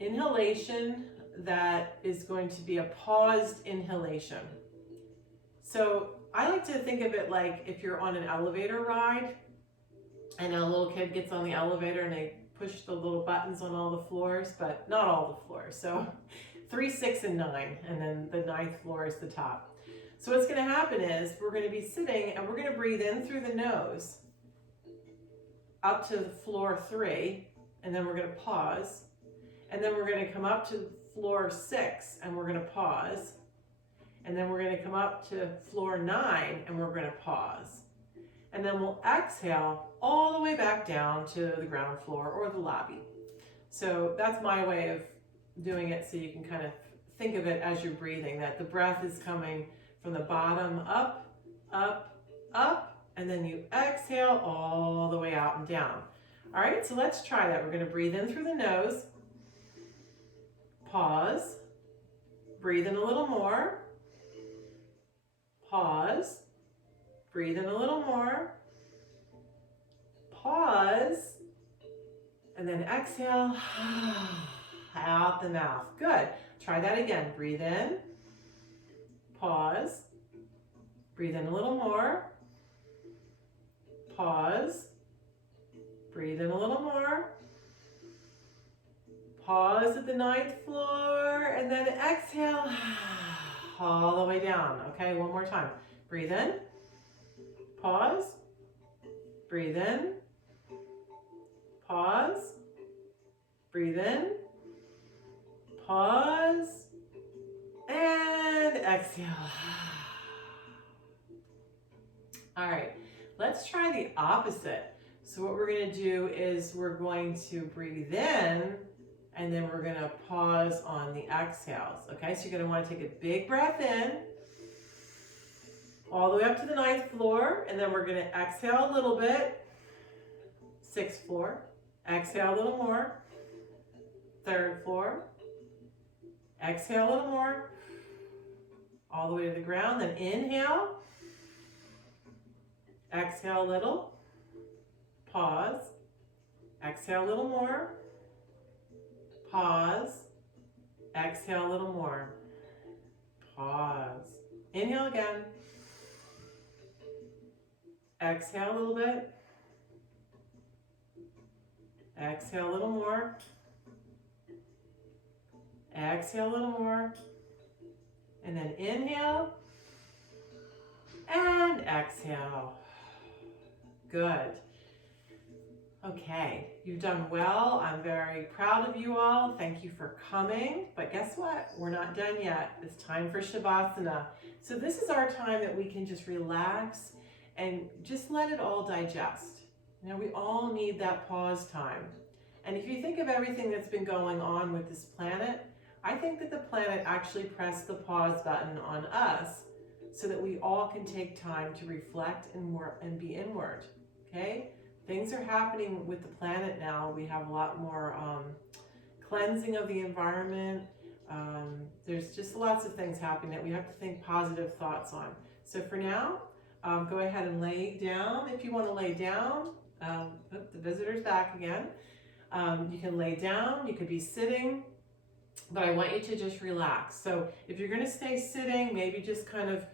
inhalation that is going to be a paused inhalation. So I like to think of it like if you're on an elevator ride and a little kid gets on the elevator and they push the little buttons on all the floors, but not all the floors. So 3, 6, and 9, and then the 9th floor is the top. So what's going to happen is we're going to be sitting and we're going to breathe in through the nose up to floor 3, and then we're going to pause. And then we're going to come up to floor 6 and we're going to pause. And then we're going to come up to floor 9 and we're going to pause. And then we'll exhale all the way back down to the ground floor or the lobby. So that's my way of doing it, so you can kind of think of it as you're breathing, that the breath is coming from the bottom up, up, up, and then you exhale all the way out and down. All right, so let's try that. We're going to breathe in through the nose. Pause, breathe in a little more, pause, breathe in a little more, pause, and then exhale out the mouth. Good. Try that again. Breathe in, pause, breathe in a little more, pause, breathe in a little more, pause at the 9th floor, and then exhale all the way down. Okay, one more time. Breathe in, pause, breathe in, pause, breathe in, pause, and exhale. All right, let's try the opposite. So what we're going to do is we're going to breathe in, and then we're going to pause on the exhales. Okay, so you're going to want to take a big breath in, all the way up to the 9th floor, and then we're going to exhale a little bit. 6th floor, exhale a little more. 3rd floor, exhale a little more. all the way to the ground. Then inhale, exhale a little, pause, exhale a little more, pause, exhale a little more, pause. Inhale again, exhale a little bit, exhale a little more, exhale a little more, and then inhale and exhale. Good. Okay, you've done well. I'm very proud of you all. Thank you for coming. But guess what? We're not done yet. It's time for Shavasana. So this is our time that we can just relax and just let it all digest. You know, we all need that pause time. And if you think of everything that's been going on with this planet, I think that the planet actually pressed the pause button on us so that we all can take time to reflect and be inward, okay? Things are happening with the planet now. We have a lot more cleansing of the environment. There's just lots of things happening that we have to think positive thoughts on. So for now, go ahead and lay down if you want to lay down. The visitor's back again. You can lay down, you could be sitting, but I want you to just relax. So if you're going to stay sitting, maybe just kind of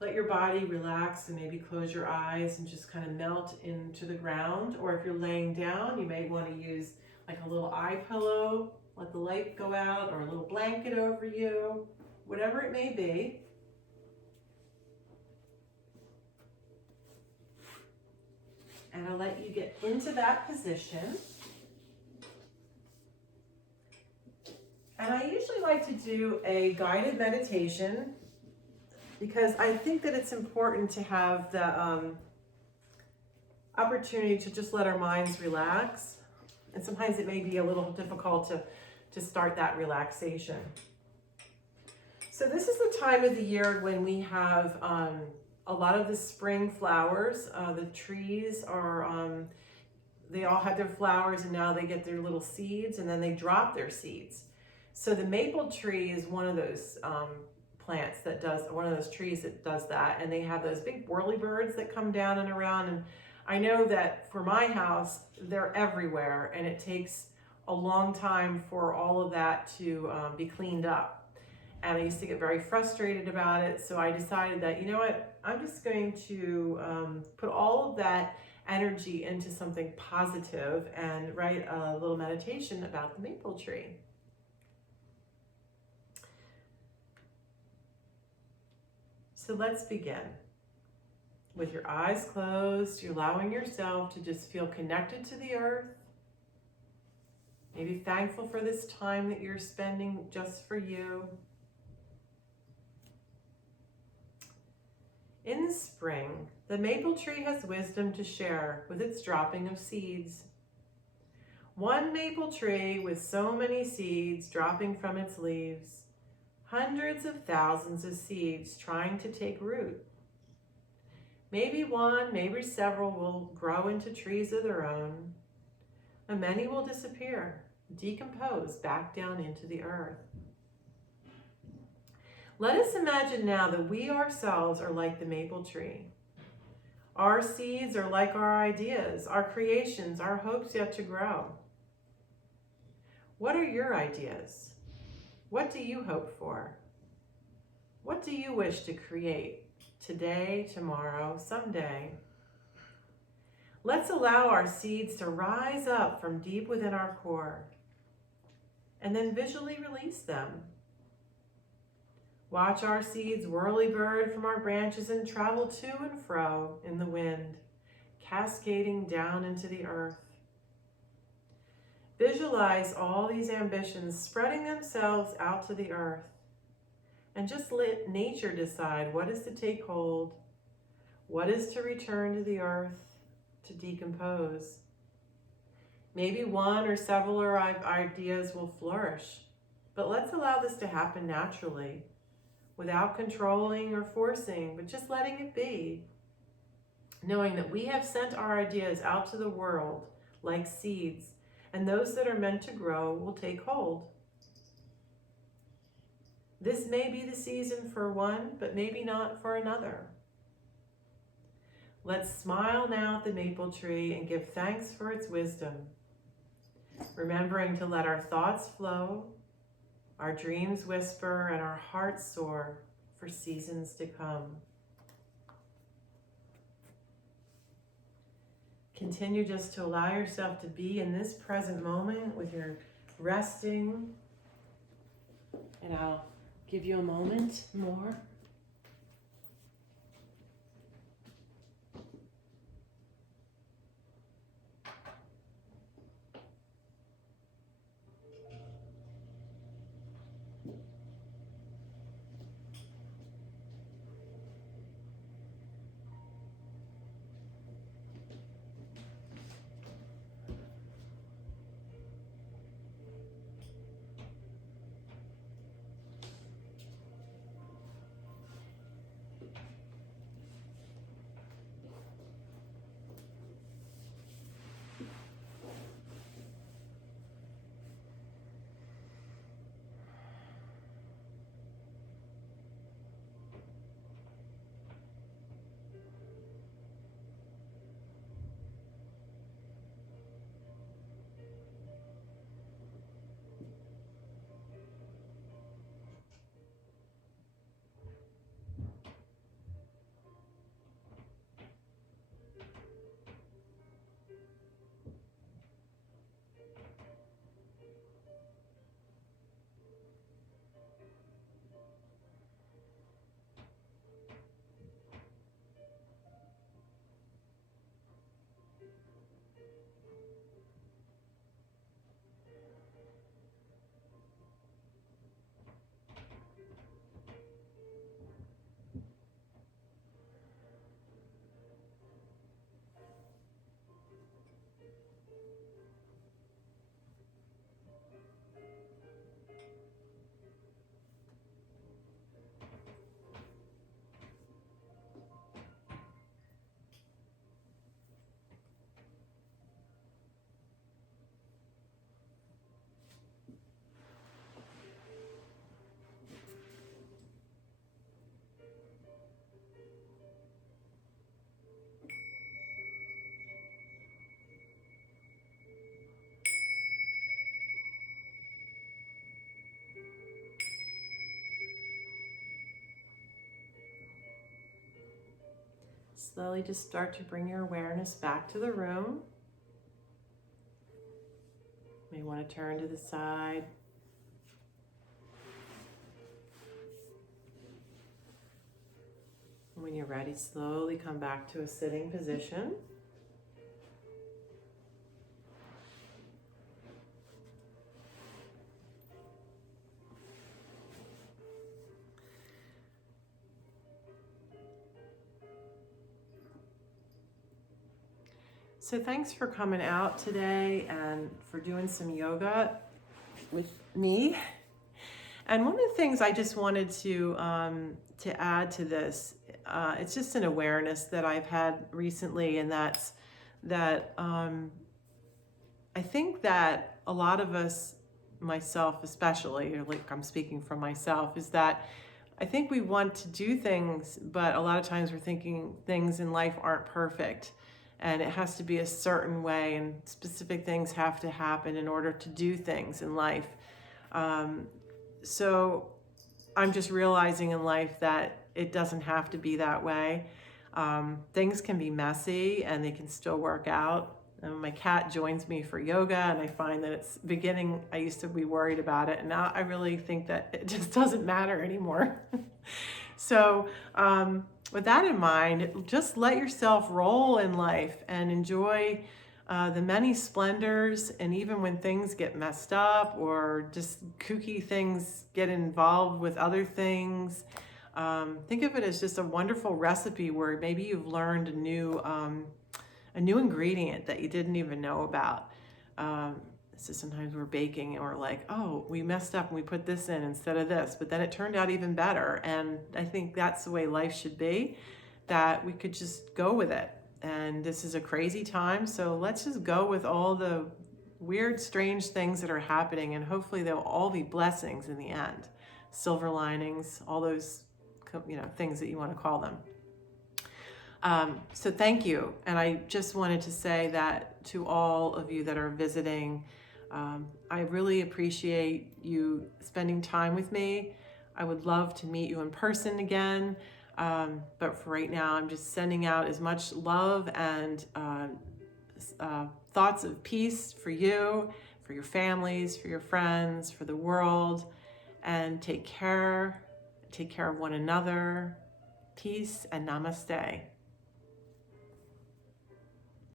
let your body relax and maybe close your eyes and just kind of melt into the ground. Or if you're laying down, you may want to use like a little eye pillow, let the light go out, or a little blanket over you, whatever it may be. And I'll let you get into that position. And I usually like to do a guided meditation because I think that it's important to have the opportunity to just let our minds relax. And sometimes it may be a little difficult to start that relaxation. So this is the time of the year when we have a lot of the spring flowers. The trees are, they all have their flowers and now they get their little seeds and then they drop their seeds. So the maple tree is one of those plants that does, one of those trees that does that. And they have those big whirlybirds that come down and around. And I know that for my house, they're everywhere and it takes a long time for all of that to be cleaned up. And I used to get very frustrated about it. So I decided that, you know what, I'm just going to put all of that energy into something positive and write a little meditation about the maple tree. So let's begin. With your eyes closed, you're allowing yourself to just feel connected to the earth. Maybe thankful for this time that you're spending just for you. In the spring, the maple tree has wisdom to share with its dropping of seeds. One maple tree with so many seeds dropping from its leaves, hundreds of thousands of seeds trying to take root. Maybe one, maybe several will grow into trees of their own, and many will disappear, decompose back down into the earth. Let us imagine now that we ourselves are like the maple tree. Our seeds are like our ideas, our creations, our hopes yet to grow. What are your ideas? What do you hope for? What do you wish to create today, tomorrow, someday? Let's allow our seeds to rise up from deep within our core and then visually release them. Watch our seeds whirly-bird from our branches and travel to and fro in the wind, cascading down into the earth. Visualize all these ambitions spreading themselves out to the earth, and just let nature decide what is to take hold, what is to return to the earth to decompose. Maybe one or several ideas will flourish, but let's allow this to happen naturally, without controlling or forcing, but just letting it be, knowing that we have sent our ideas out to the world like seeds, and those that are meant to grow will take hold. This may be the season for one, but maybe not for another. Let's smile now at the maple tree and give thanks for its wisdom, remembering to let our thoughts flow, our dreams whisper, and our hearts soar for seasons to come. Continue just to allow yourself to be in this present moment with your resting, and I'll give you a moment more. Slowly just start to bring your awareness back to the room. You may want to turn to the side. When you're ready, slowly come back to a sitting position. So thanks for coming out today and for doing some yoga with me. And one of the things I just wanted to add to this, it's just an awareness that I've had recently, and that's that I think that a lot of us, myself especially, or like I'm speaking from myself, is that I think we want to do things, but a lot of times we're thinking things in life aren't perfect. And it has to be a certain way, and specific things have to happen in order to do things in life. So I'm just realizing in life that it doesn't have to be that way. Things can be messy and they can still work out. My cat joins me for yoga, and I find that it's beginning, I used to be worried about it, and now I really think that it just doesn't matter anymore. So, with that in mind, just let yourself roll in life and enjoy the many splendors. And even when things get messed up or just kooky things get involved with other things, think of it as just a wonderful recipe where maybe you've learned a new ingredient that you didn't even know about. So sometimes we're baking and we're like, oh, we messed up and we put this in instead of this, but then it turned out even better. And I think that's the way life should be, that we could just go with it. And this is a crazy time, so let's just go with all the weird, strange things that are happening, and hopefully they'll all be blessings in the end. silver linings, all those, things that you want to call them. So thank you. And I just wanted to say that to all of you that are visiting, I really appreciate you spending time with me. I would love to meet you in person again. But for right now, I'm just sending out as much love and thoughts of peace for you, for your families, for your friends, for the world. And take care of one another. Peace and namaste.